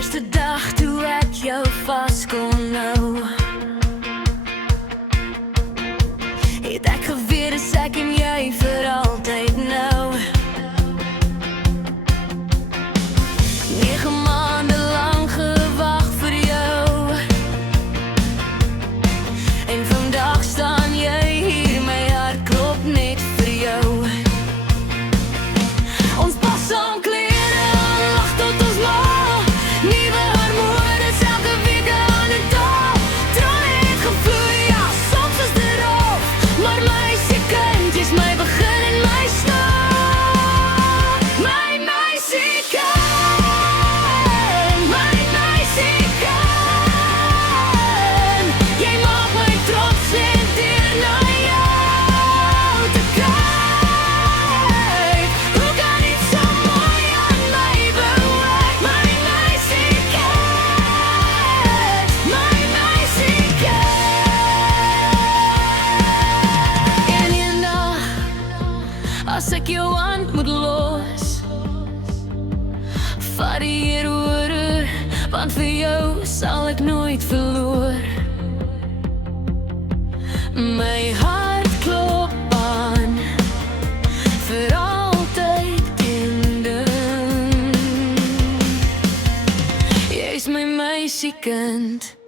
eerste dag toe ek jou vas kon hou, het ek geweet is ek en jy vir altyd nou. 9 maande lang gewag vir jou, en vandag staan jy hier, my hart klop net vir jou. Ons pas saam klere aan, lach tot ons laag, nuwe harmonies elke week aan 'n dag. Trane het gevloei, ja, soms is dit rof, maar meisiekind, jy's my begin en my start. My meisiekind, my meisiekind, jy maak my trots en deur na jou te kyk. Hoe kan iets so mooi aan my behoort? My meisiekind, my meisiekind. En eendag, as ek jou hand moet los, vat die Here oor, want vir jou sal ek nooit verloor. My hart klop aan, vir altyd kinderen. Jy is my meisiekind.